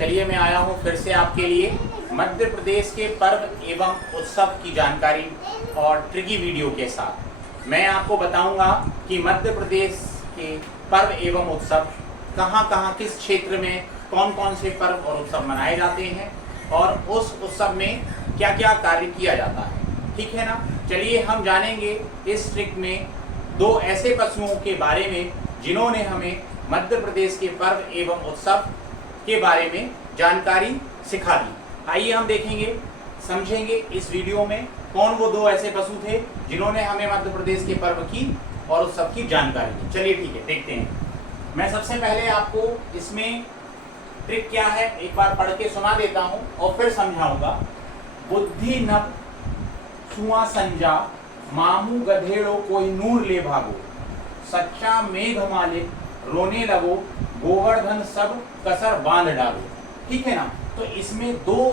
चलिए मैं आया हूँ फिर से आपके लिए मध्य प्रदेश के पर्व एवं उत्सव की जानकारी और ट्रिकी वीडियो के साथ। मैं आपको बताऊंगा कि मध्य प्रदेश के पर्व एवं उत्सव कहाँ कहाँ किस क्षेत्र में कौन कौन से पर्व और उत्सव मनाए जाते हैं और उस उत्सव में क्या क्या कार्य किया जाता है। ठीक है ना। चलिए हम जानेंगे इस ट्रिक में दो ऐसे पशुओं के बारे में जिन्होंने हमें मध्य प्रदेश के पर्व एवं उत्सव के बारे में जानकारी सिखा दी। आइए हम देखेंगे समझेंगे इस वीडियो में कौन वो दो ऐसे पशु थे जिन्होंने हमें मध्य प्रदेश के पर्व की और उत्सव की जानकारी दी। चलिए ठीक है, देखते हैं। मैं सबसे पहले आपको इसमें ट्रिक क्या है एक बार पढ़ के सुना देता हूँ और फिर समझाऊंगा। बुद्धि नभ सुआ संजा मामू गधेड़ो कोई नूर ले भागो, सच्चा मेघ मालिक रोने लगो, गोवर्धन सब कसर बांध डालो। ठीक है ना। तो इसमें दो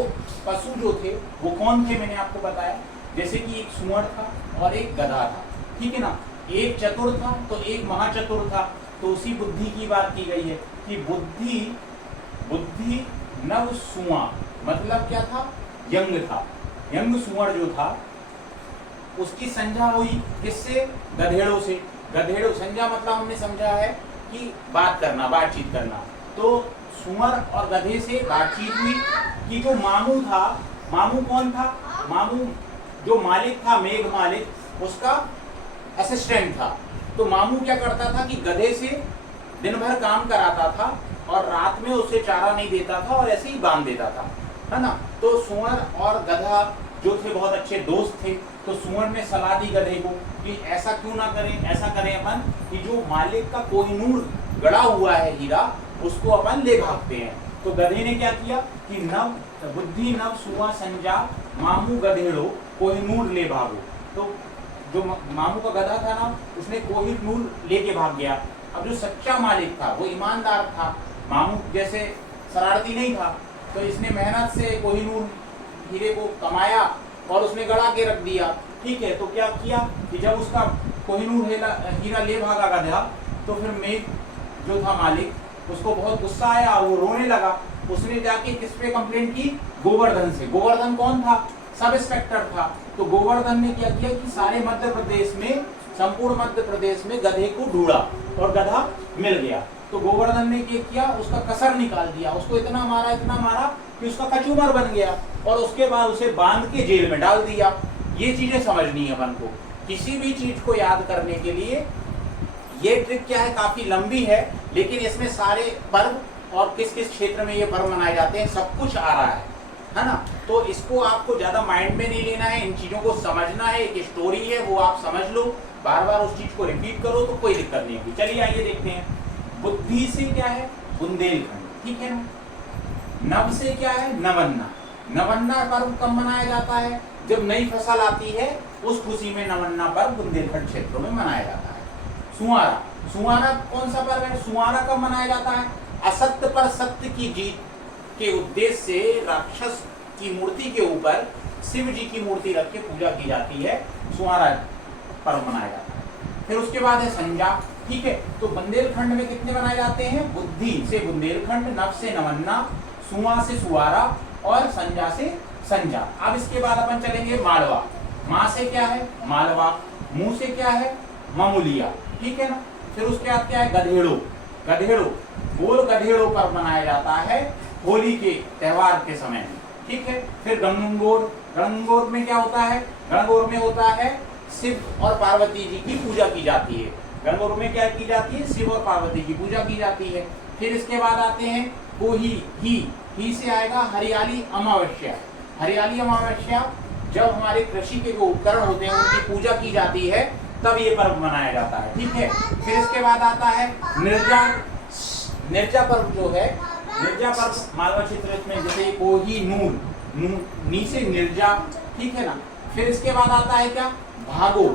पशु जो थे वो कौन थे मैंने आपको बताया। जैसे कि एक सूअर था और एक गधा था। ठीक है ना। एक चतुर था तो एक महाचतुर था। तो उसी बुद्धि की बात की गई है कि बुद्धि नव सुआ मतलब क्या था, यंग था। यंग सूअर जो था उसकी संज्ञा हुई किससे, गधेड़ों से। गधेड़ों संज्ञा मतलब हमने समझा है कि बात करना, बातचीत करना। तो सूअर और गधे से बातचीत हुई कि जो मामू था, मामू कौन था, मामू जो मालिक था मेघ मालिक उसका असिस्टेंट था। तो मामू क्या करता था कि गधे से दिन भर काम कराता था और रात में उसे चारा नहीं देता था और ऐसे ही बांध देता था, है ना। तो सूअर और गधा जो थे बहुत अच्छे दोस्त थे। तो सूअर ने सलाह दी गधे को कि ऐसा क्यों ना करें, ऐसा करें अपन कि जो मालिक का कोहिनूर गड़ा हुआ है हीरा उसको अपन ले भागते हैं। तो गधे ने क्या किया कि बुद्धि नव सुआ संजा मामू गधेड़ो कोहिनूर ले भागो। तो जो मामू का गधा था ना उसने कोहिनूर लेके भाग गया। अब जो सच्चा मालिक था वो ईमानदार था, मामू जैसे शरारती नहीं था। तो इसने मेहनत से कोहिनूर हीरे को कमाया और उसने गड़ा के रख दिया। ठीक है। तो क्या किया कि जब उसका कोहिनूर हीरा ले भागा गधा तो फिर मेघ जो था मालिक उसको बहुत गुस्सा आया और वो रोने लगा। उसने जाके किस पे कंप्लेंट की, गोवर्धन से। गोवर्धन कौन था, सब इंस्पेक्टर था। तो गोवर्धन ने क्या किया कि सारे मध्य प्रदेश में, संपूर्ण मध्य प्रदेश में गधे को ढूंढा और गधा मिल गया। तो गोवर्धन ने क्या किया, उसका कसर निकाल दिया, उसको इतना मारा कि उसका कचूमर बन गया और उसके बाद उसे बांध के जेल में डाल दिया। ये चीजें समझनी है अपन को। किसी भी चीज को याद करने के लिए ये ट्रिक क्या है, काफी लंबी है लेकिन इसमें सारे पर्व और किस किस क्षेत्र में ये पर्व मनाए जाते हैं सब कुछ आ रहा है ना। तो इसको आपको ज्यादा माइंड में नहीं लेना है, इन चीजों को समझना है। एक स्टोरी है वो आप समझ लो, बार बार उस चीज को रिपीट करो तो कोई दिक्कत नहीं होगी। चलिए आइए देखते हैं। बुद्धि से क्या है, बुंदेलखंड। ठीक है ना। नव से क्या है, नवन्ना। नवन्ना पर्व कब मनाया जाता है, जब नई फसल आती है उस खुशी में नवन्ना पर्व बुंदेलखंड क्षेत्रों में मनाया जाता है। सुआरा, सुआरा कौन सा पर्व है, सुआरा कब मनाया जाता है, असत्य पर सत्य की जीत के उद्देश्य से राक्षस की मूर्ति के ऊपर शिव जी की मूर्ति रख के पूजा की जाती है, सुआरा पर्व मनाया जाता है। फिर उसके बाद है संजा। ठीक है। तो बुंदेलखंड में कितने मनाए जाते हैं, बुद्धि से बुंदेलखंड, नव से नवन्ना, सुआ से सुआरा और संजा से संजा। अब इसके बाद अपन चलेंगे मालवा। माँ से क्या है, मालवा। मुंह से क्या है, ममुलिया। ठीक है ना। फिर उसके बाद क्या है, गधेड़ो। गधेड़ो, गोल गधेड़ो पर मनाया जाता है होली के त्योहार के समय में। ठीक है। फिर गणगौर। गणगौर में क्या होता है, गणगौर में होता है शिव और पार्वती जी की पूजा की जाती है। गणगौर में क्या की जाती है, शिव और पार्वती की पूजा की जाती है। फिर इसके बाद आते हैं कोही, ही से आएगा हरियाली अमावस्या। हरियाली अमावस्या जब हमारे कृषि के जो उपकरण होते हैं उनकी पूजा की जाती है तब ये पर्व मनाया जाता है। ठीक है। फिर इसके बाद आता है निर्जा। निर्जा पर्व जो है, निर्जा पर्व मालवा क्षेत्र में जैसे कोही नूर, नी से निर्जा। ठीक है ना। फिर इसके बाद आता है क्या, भागो।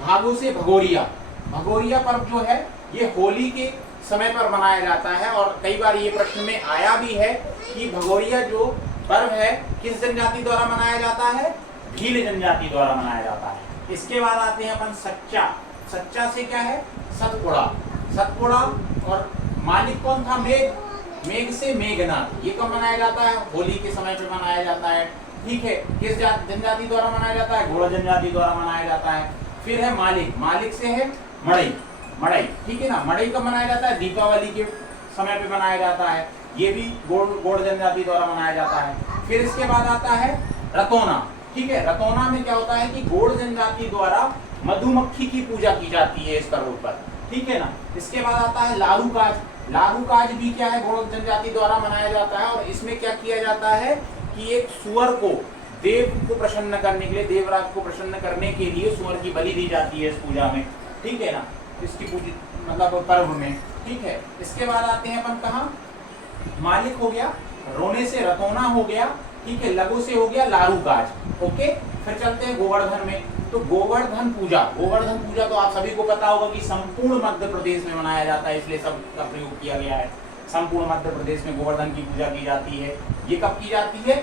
भागो से भगोरिया। भगोरिया पर्व जो है ये होली के समय पर मनाया जाता है और कई बार ये प्रश्न में आया भी है कि भगोरिया जो पर्व है किस जनजाति द्वारा मनाया जाता है, भील जनजाति द्वारा मनाया जाता है। इसके बाद आते हैं अपन सच्चा। सच्चा से क्या है, सतपुड़ा। सतपुड़ा और मालिक कौन था, मेघ। मेघ से मेघनाद, ये कब मनाया जाता है? होली के समय पे मनाया जाता है। ठीक है, किस जनजाति द्वारा मनाया जाता है? घोड़ जनजाति द्वारा मनाया जाता है। फिर है मालिक, मालिक से है मड़ई, मड़ई, ठीक है ना। मड़ई कब मनाया जाता है? दीपावली के समय पे मनाया जाता है, ये भी घोड़ जनजाति द्वारा मनाया जाता है। फिर इसके बाद आता है रतौना, ठीक है। रतौना में क्या होता है कि घोड़ जनजाति द्वारा मधुमक्खी की पूजा की जाती है इस पर्व पर, ठीक है ना। इसके बाद आता है लारूकाज, लारूकाज भी क्या है? घोड़ जनजाति द्वारा मनाया जाता है। और इसमें क्या किया जाता है कि एक सुअर को देव को प्रसन्न करने के लिए, देवराज को प्रसन्न करने के लिए सुअर की बलि दी जाती है इस पूजा में, ठीक है ना, इसकी पूजा मतलब पर्व में, ठीक है। इसके बाद आते हैं अपन कहाँ? मालिक हो गया, रोने से रतौना हो गया, ठीक है, लघु से हो गया लारूकाज, ओके। फिर चलते हैं गोवर्धन में। तो गोवर्धन पूजा, गोवर्धन पूजा तो आप सभी को पता होगा कि संपूर्ण मध्य प्रदेश में मनाया जाता है, इसलिए सब का प्रयोग किया गया है। संपूर्ण मध्य प्रदेश में गोवर्धन की पूजा की जाती है। ये कब की जाती है?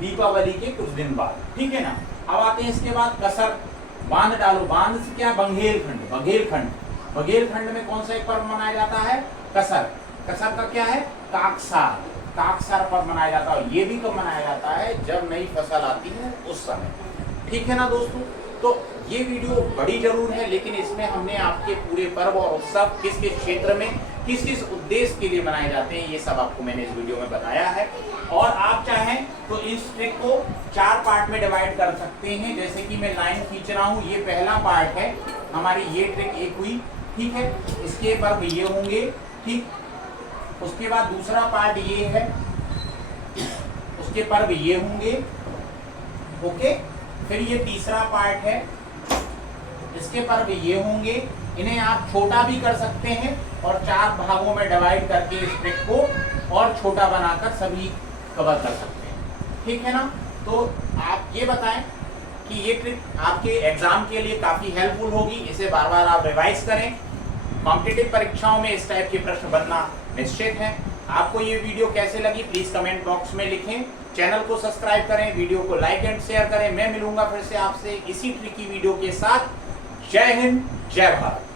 दीपावली के कुछ दिन बाद, ठीक है ना। अब आते हैं इसके बाद कसर, बांध डालो, बांध से क्या? बघेलखंड, बघेलखंड, बघेलखंड में कौन सा एक पर्व मनाया जाता है? कसर, कसर का क्या है? काकसार, काकसार पर्व मनाया जाता है। ये भी कब मनाया जाता है? जब नई फसल आती है उस समय, ठीक है ना दोस्तों। तो ये वीडियो बड़ी जरूर है, लेकिन इसमें हमने आपके पूरे पर्व और उत्सव किस किस क्षेत्र में किस किस उद्देश्य के लिए मनाए जाते हैं ये सब आपको मैंने इस वीडियो में बताया है। और आप चाहें तो इस ट्रिक को 4 पार्ट में डिवाइड कर सकते हैं। जैसे कि मैं लाइन खींच रहा हूँ, ये पहला पार्ट है हमारी, ये ट्रिक एक हुई, ठीक है। इसके पर्व ये होंगे, ठीक। उसके बाद दूसरा पार्ट ये है, उसके पर्व ये होंगे, ओके। फिर ये तीसरा पार्ट है, इसके पर्व ये होंगे। इन्हें आप छोटा भी कर सकते हैं और 4 भागों में डिवाइड करके इस ट्रिक को और छोटा बनाकर सभी कवर कर सकते हैं, ठीक है ना। तो आप ये बताएं कि ये ट्रिक आपके एग्जाम के लिए काफी हेल्पफुल होगी। इसे बार बार आप रिवाइज करें। कॉम्पिटिटिव परीक्षाओं में इस टाइप के प्रश्न बनना निश्चित है। आपको ये वीडियो कैसे लगी प्लीज कमेंट बॉक्स में लिखें। चैनल को सब्सक्राइब करें, वीडियो को लाइक एंड शेयर करें। मैं मिलूंगा फिर से आपसे इसी ट्रिकी वीडियो के साथ। जय हिंद, जय भारत।